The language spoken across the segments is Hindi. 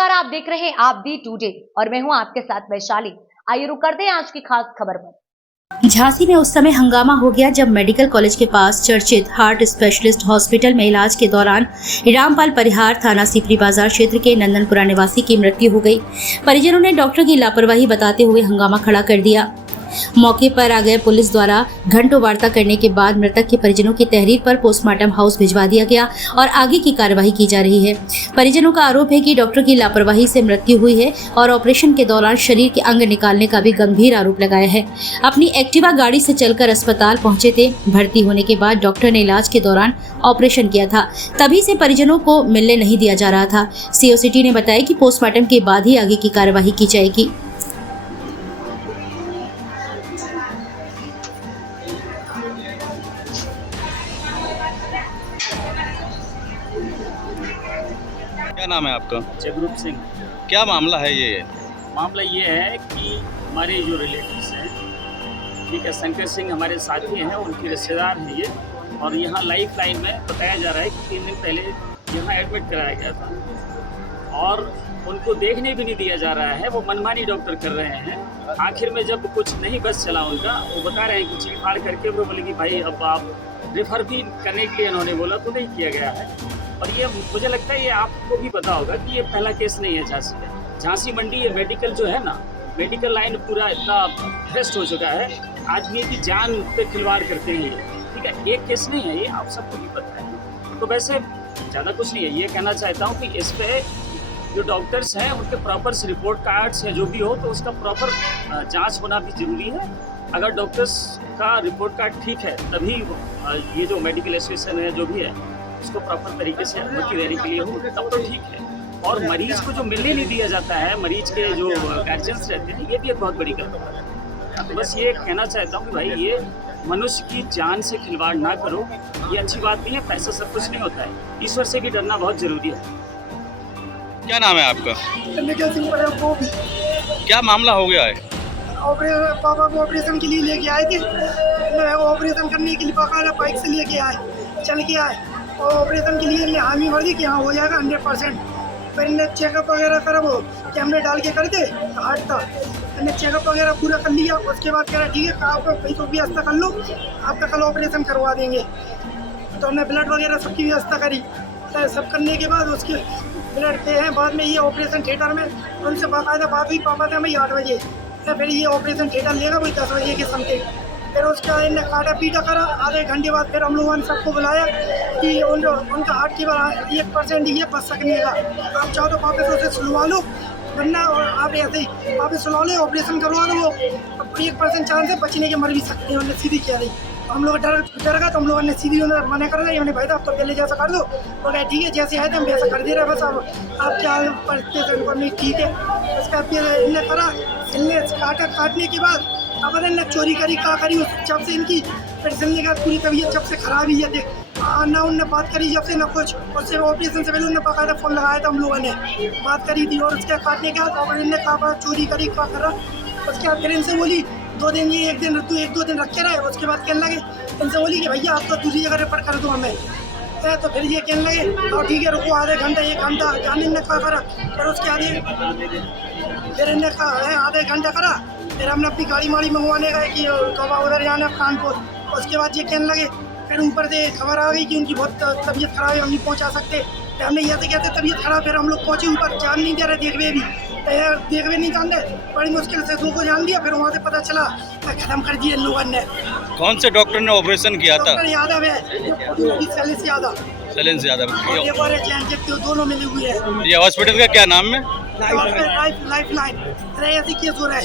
नमस्कार, आप देख रहे हैं आप दी टुडे और मैं हूं आपके साथ वैशाली। आइए रुक करते हैं आज की खास खबर पर। झांसी में उस समय हंगामा हो गया जब मेडिकल कॉलेज के पास चर्चित हार्ट स्पेशलिस्ट हॉस्पिटल में इलाज के दौरान रामपाल परिहार थाना सिपरी बाजार क्षेत्र के नंदनपुरा निवासी की मृत्यु हो गई। परिजनों ने डॉक्टर की लापरवाही बताते हुए हंगामा खड़ा कर दिया। मौके पर आ गए पुलिस द्वारा घंटों वार्ता करने के बाद मृतक के परिजनों की तहरीर पर पोस्टमार्टम हाउस भिजवा दिया गया और आगे की कार्यवाही की जा रही है। परिजनों का आरोप है कि डॉक्टर की लापरवाही से मृत्यु हुई है और ऑपरेशन के दौरान शरीर के अंग निकालने का भी गंभीर आरोप लगाया है। अपनी एक्टिवा गाड़ी से चलकर अस्पताल पहुंचे थे। भर्ती होने के बाद डॉक्टर ने इलाज के दौरान ऑपरेशन किया था, तभी से परिजनों को मिलने नहीं दिया जा रहा था। सीओ सिटी ने बताया कि पोस्टमार्टम के बाद ही आगे की कार्यवाही की जाएगी। क्या नाम है आपका? जगरूप सिंह। क्या मामला है ये? मामला ये है कि हमारे जो रिलेटिव्स हैं, ठीक है, शंकर सिंह हमारे साथी हैं, उनके रिश्तेदार हैं ये, और यहाँ लाइफ लाइन में बताया जा रहा है कि 3 दिन पहले यहाँ एडमिट कराया गया था और उनको देखने भी नहीं दिया जा रहा है। वो मनमानी डॉक्टर कर रहे हैं। आखिर में जब कुछ नहीं बस चला उनका, वो बता रहे हैं कि चीड़-फाड़ करके वो बोले कि भाई अब आप रेफर भी करने के लिए उन्होंने बोला तो नहीं किया गया है। और ये मुझे लगता है ये आपको भी पता होगा कि ये पहला केस नहीं है झांसी में। झांसी मंडी ये मेडिकल जो है ना, मेडिकल लाइन पूरा इतना भ्रष्ट हो चुका है, आदमी की जान पे खिलवाड़ करते हैं ये, ठीक है। एक केस नहीं है ये, आप सबको भी पता है। तो वैसे ज़्यादा कुछ नहीं है, ये कहना चाहता हूँ कि इस पर जो डॉक्टर्स हैं उनके प्रॉपर रिपोर्ट कार्ड्स है, जो भी हो तो उसका प्रॉपर जाँच होना भी ज़रूरी है। अगर डॉक्टर्स का रिपोर्ट कार्ड ठीक है तभी ये जो मेडिकल एसोसिएशन है जो भी है उसको प्रॉपर तरीके से अनुमति देने के लिए हो तब तो ठीक है। और मरीज को जो मिलने नहीं दिया जाता है, मरीज के जो गार्जियंस रहते हैं, ये भी एक बहुत बड़ी गलती है। तो बस ये कहना चाहता हूँ कि भाई ये मनुष्य की जान से खिलवाड़ ना करो, ये अच्छी बात नहीं है। पैसा सब कुछ नहीं होता है, ईश्वर से भी डरना बहुत जरूरी है। क्या नाम है आपका? निखिल सिंह पटेल को भी क्या मामला हो गया है? पापा को ऑपरेशन के लिए लेके आए थे। ऑपरेशन करने के लिए पापा बाइक से लेके आए, चल के आए और ऑपरेशन के लिए हामी भर दी कि हाँ हो जाएगा 100%। फिर इन्हें चेकअप वगैरह करा, वो कैमरे डाल के कर दे हार्ट का। इन्हें चेकअप वगैरह पूरा कर लिया। उसके बाद कह रहा ठीक है आपका कहीं तो व्यवस्था कर लो, आपका कल ऑपरेशन करवा देंगे। तो हमने ब्लड वगैरह सबकी व्यवस्था करी। सब करने के बाद उसके ब्लड पे हैं। बाद में ये ऑपरेशन थिएटर में उनसे बाकायदा बात हुई, पापा थे भाई 8 बजे, फिर ये ऑपरेशन थिएटर लेगा भाई 10 बजे के समथिंग। फिर उसका इन्हें काटा पीटा करा। आधे घंटे बाद फिर हम लोगों ने सबको बुलाया कि उनका हार्ट केवल 1% ही है बच सकने का। आप चाहो तो वापस उसे सुलवा लो, वरना आप ऐसे ही वापस सुलवा लो, ऑपरेशन करवा दो। वो 1% चांस है बचने के, मर भी सकते हैं। उन्होंने सीधी कह रही। हम लोग डर गया तो हम लोगों ने सीधी उन्हें मना कर दिया। भाई आप तो पहले जैसा कर दो, वो कहे ठीक है जैसे है तो हम वैसा कर दे रहे, बस अब आप क्या पेशेंट को नहीं ठीक है। उसका फिर इन्हें करा, इन्हें काटने के बाद अब इन्हें चोरी करी का करी जब से इनकी फिर सिलने का पूरी तबीयत जब से खराब ही है ना, उनने बात करी जब से ना कुछ। उससे ऑपरेशन से पहले उन्हें बाकायदा फ़ोन लगाया था, हम लोगों ने बात करी थी। और उसके काटने के बाद इन्हें कहा चोरी करी का करा। उसके बाद फिर इनसे बोली 2 दिन ये 1-2 दिन रखे रहे। उसके बाद कहने लगे, इनसे बोली कि भैया आप तो दूसरी जगह रेफर कर दो हमें। तो फिर ये कहने लगे और ठीक है रुको आधे घंटा 1 घंटा जाने ने कहा करा। फिर उसके आधे फिर इन्हें कहा है आधे घंटा करा। फिर हमने अपनी गाड़ी माड़ी मंगवाने गए कि कब उधर जाना कानपुर। उसके बाद ये कहने लगे, फिर ऊपर से खबर आ गई कि उनकी बहुत तबीयत खराब है, हम नहीं पहुँचा सकते। फिर हमने ये कहते तबीयत खराब, फिर हम लोग पहुँचे ऊपर, जान नहीं दे रहे, देखवे नहीं जान रहे। बड़ी मुश्किल से 2 को जान दिया। फिर वहाँ से पता चला खत्म कर दिया लोगों ने। कौन से डॉक्टर ने ऑपरेशन किया था? डॉक्टर यादव है, शैलेश यादव। शैलेश यादव। दोनों मिले हुए हैं। ये हॉस्पिटल का क्या नाम है? Life line. ऐसी केस हो रहा है,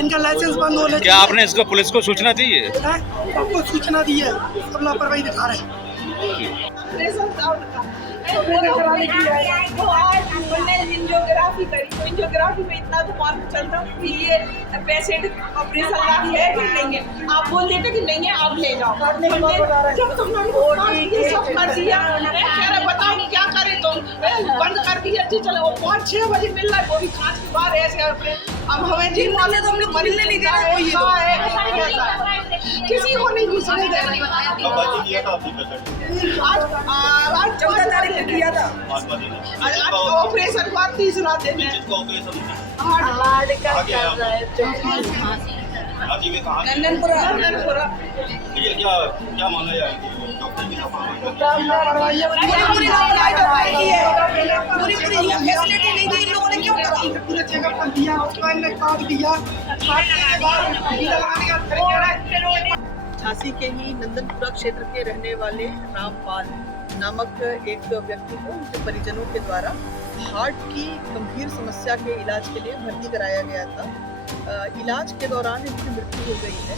इनका लाइसेंस बंद होने। क्या आपने इसको पुलिस को सूचना दी है? आपको सूचना दी है, सब लापरवाही दिखा रहे हैं। एंजियोग्राफी करी तो एंजियोग्राफी में इतना तो मालूम चलता कि ये पेशेंट ऑपरेशन लाभ है कि नहीं है। आप बोल देते कि नहीं है, आप ले जाओ। जब तुमने सब कर दिया, कह रहे बताओ क्या करे तुम, बंद कर दिया जी। चलो 5-6 बजे मिल रहा है, वो भी खांच के बाद ऐसे। अब हमें जी माले तो हमने मिलने नहीं दे रहे। किसी को नहीं घुसने दे रहे। आज 14 तारीख को किया था, आज ऑपरेशन हुआ 30 दिन है। हार्ट का कर रहा है नंदनपुरा। क्या माना जाए पूरी फैसिलिटी नहीं दी इन लोगों ने, क्यों करा? पूरा चेकअप कर दिया, उसका कार्ड दिया, झांसी के ही नंदनपुरा क्षेत्र के रहने वाले रामपाल नामक एक व्यक्ति को उनके परिजनों के द्वारा हार्ट की गंभीर समस्या के इलाज के लिए भर्ती कराया गया था। इलाज के दौरान इनकी मृत्यु हो गई है।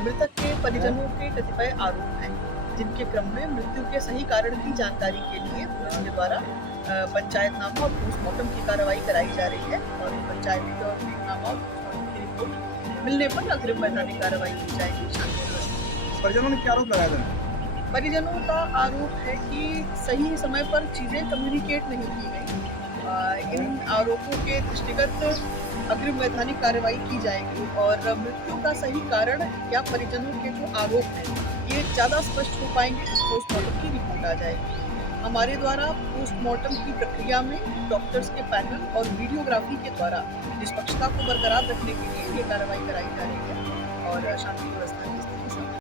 मृतक के परिजनों के कतिपय आरोप हैं, जिनके क्रम में मृत्यु के सही कारण की जानकारी के लिए पुलिस के द्वारा पंचायतनामा और पोस्टमार्टम की कार्रवाई कराई जा रही है और पंचायती और नीतिनामा और पोस्टमार्टम की रिपोर्ट मिलने पर अग्रिम वैधानिक कार्रवाई की जाएगी। परिजनों ने क्या आरोप लगाया था? परिजनों का आरोप है कि सही समय पर चीज़ें कम्युनिकेट नहीं की गई। इन आरोपों के दृष्टिगत अग्रिम वैधानिक कार्रवाई की जाएगी और मृत्यु का सही कारण या परिजनों के जो आरोप हैं ये ज़्यादा स्पष्ट हो पाएंगे तो पोस्टमार्टम की रिपोर्ट आ जाएगी। हमारे द्वारा पोस्टमार्टम की प्रक्रिया में डॉक्टर्स के पैनल और वीडियोग्राफी के द्वारा निष्पक्षता को बरकरार रखने के लिए ये कार्रवाई कराई जा रही है और शांति व्यवस्था